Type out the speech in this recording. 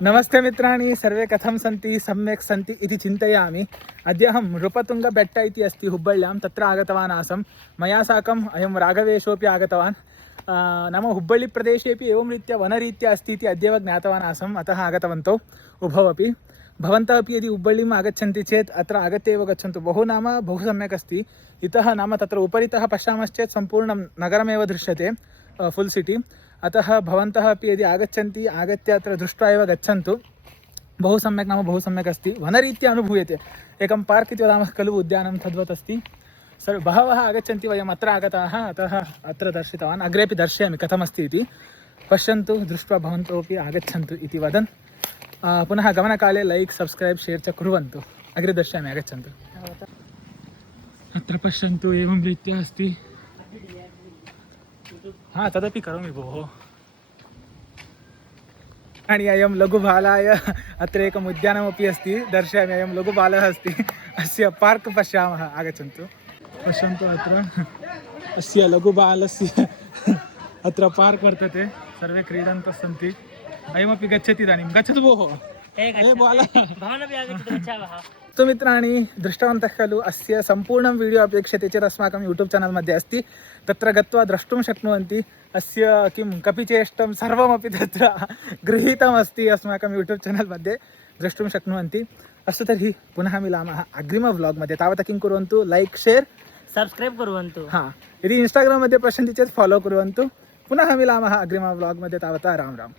नमस्ते मित्राणि सर्वे कथं सन्ति सम्यक् सन्ति इति चिन्तयामि। अद्य अहं नृपतुङ्गबेट्ट इति अस्ति हुब्बळ्यां तत्र आगतवान् आसम्। मया साकम् अयं राघवेशोऽपि आगतवान्। नाम हुब्बळ्ळिप्रदेशेपि एवं रीत्या वनरीत्या अस्ति इति अद्यैव ज्ञातवान् आसम्। अतः आगतवन्तौ उभौ अपि। भवन्तः अपि यदि हुब्बळ्ळिम् आगच्छन्ति चेत् अत्र आगत्य एव गच्छन्तु। बहु सम्यक् अस्ति। इतः नाम तत्र उपरितः पश्यामश्चेत् सम्पूर्णं नगरमेव दृश्यते, फुल् सिटी। अतः भवन्तः अपि यदि आगच्छन्ति आगत्य अत्र दृष्ट्वा एव गच्छन्तु। बहु सम्यक् अस्ति, वनरीत्या अनुभूयते। एकं पार्क् इति वदामः खलु, उद्यानं तद्वत् अस्ति। बहवः आगच्छन्ति, वयम् अत्र आगताः, अतः अत्र दर्शितवान्। अग्रेपि दर्शयामि कथमस्ति इति। पश्यन्तु, दृष्ट्वा भवन्तोपि आगच्छन्तु इति वदन् पुनः गमनकाले लैक् सब्स्क्रैब् शेर् च कुर्वन्तु। अग्रे दर्शयामि, आगच्छन्तु। अत्र पश्यन्तु, एवं रीत्या अस्ति। हाँ, तदपि करोमि भोः। आणि अयं लघुबालाय अत्र एकम् उद्यानमपि अस्ति, दर्शयामि। अयं लघुबालः अस्ति, अस्य पार्क् पश्यामः, आगच्छन्तु। पश्यन्तु, अत्र अस्य लघुबालस्य अत्र पार्क् वर्तते, सर्वे क्रीडन्तः सन्ति। अयमपि गच्छति इदानीं, गच्छतु भोः। तो मित्राणि, दृष्टवन्तः खलु, अस्य सम्पूर्णं वीडियो अपेक्षते चेत् अस्माकं यूट्यूब् चैनल् मध्ये अस्ति, तत्र गत्वा द्रष्टुं शक्नुवन्ति। अस्य किं कपिचेष्टं सर्वमपि तत्र गृहीतमस्ति, अस्माकं यूट्यूब् चैनल् मध्ये द्रष्टुं शक्नुवन्ति। अस्तु, तर्हि पुनः मिलामः अग्रिम व्लाग् मध्ये। तावत् किं कुर्वन्तु, लैक् शेर् सब्स्क्राइब कुर्वन्तु। हाँ, यदि इन्स्टाग्राम् मध्ये पश्यन्ति चेत् फॉलो कुर्वन्तु। पुनः मिलामः अग्रिम व्लाग् मध्ये। तावता राम राम।